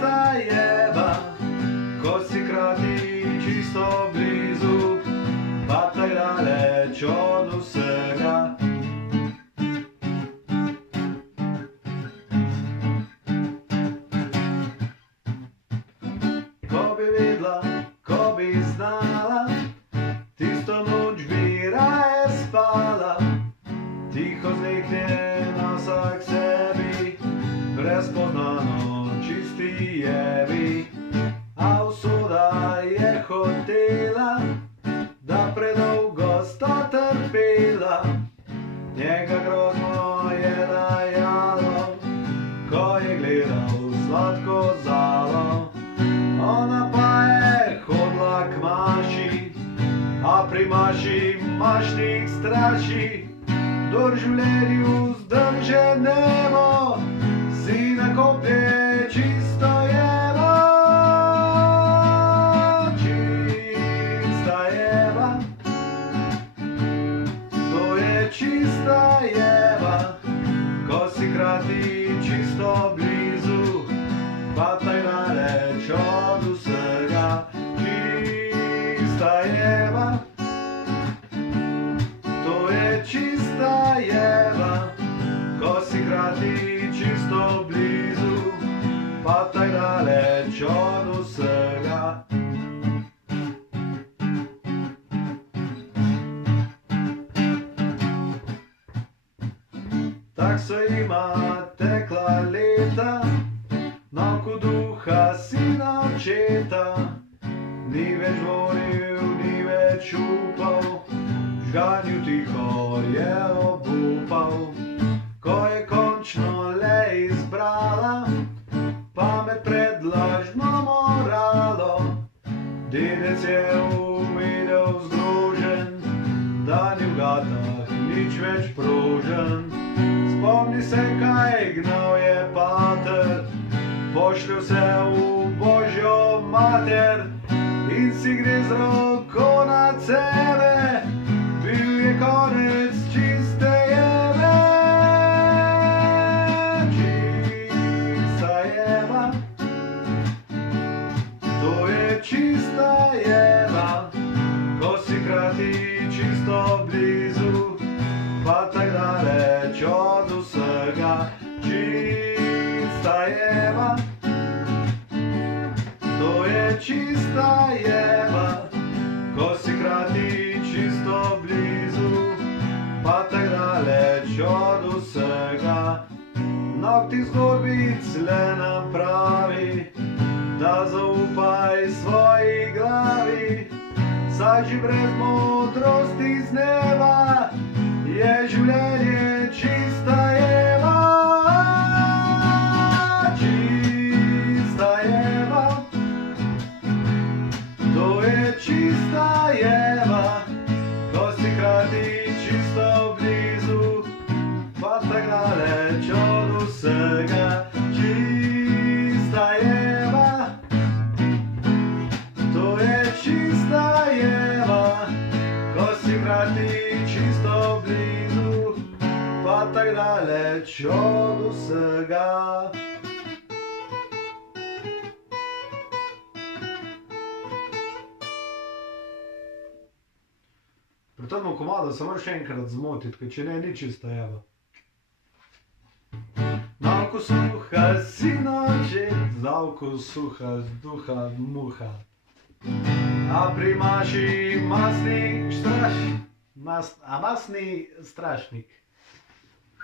čista jeba, ko si krati čisto blizu, pa tak daleč od vsega. Ko bi vedla, ko bi znala, tisto noč bi raje spala, tiho zleknjena vsak sebi, brezpoznano čisti jebi. A usoda je hotela, da predolgo sta trpela, njega grozno je dajalo, ko je gledal sladko zalo. Ona pa je hodila k maši, a pri maši mašnik straši. Kdor življenju zdrže nebo, si nakoplje čisto jeba. Čista jeba, to je čista jeba, ko si krati čisto blizu, pa tak daleč od vsega. Čista jeba, to je čista jeba, ko si krati čisto blizu, pa tak daleč od vsega. Tak so jima tekla leta, na oko duha sina očeta. Ni več dvoril, ni več upal, žganju tiho je obupal. Ko je končno le izbrala pamet pred lažno moralo, dedec je uvidel zgrožen, da ni v gatah nič več prožen. Spomni se, kaj gnal je pater, pošlje vse v Božjo mater in si gre z roko nad sebe, bil je konec čiste jebe. Čista jeba, to je čista jeba, ko si krati čisto blizu, pa tak daleč od vsega. Čista jeba, to je čista jeba, ko si krati čisto blizu, pa tak daleč od vsega. Nokti zgodbic le nam pravi, da zaupaj svoji glavi, saj že brez modrosti z neba je življenje čista jeba. Čista jeba, to je čista jeba, ko si krati čisto blizu, pa tak daleč od vsega. Čista jeba, to je čista jeba, ko si krati čisto blizu, pa tak daleč od vsega. Pri tem komadu se moraš enkrat zmotiti, ker če ne, ni čista jeba. Na oko suha sina očet, za oko suha duha muha, a pri maši masni strašnik.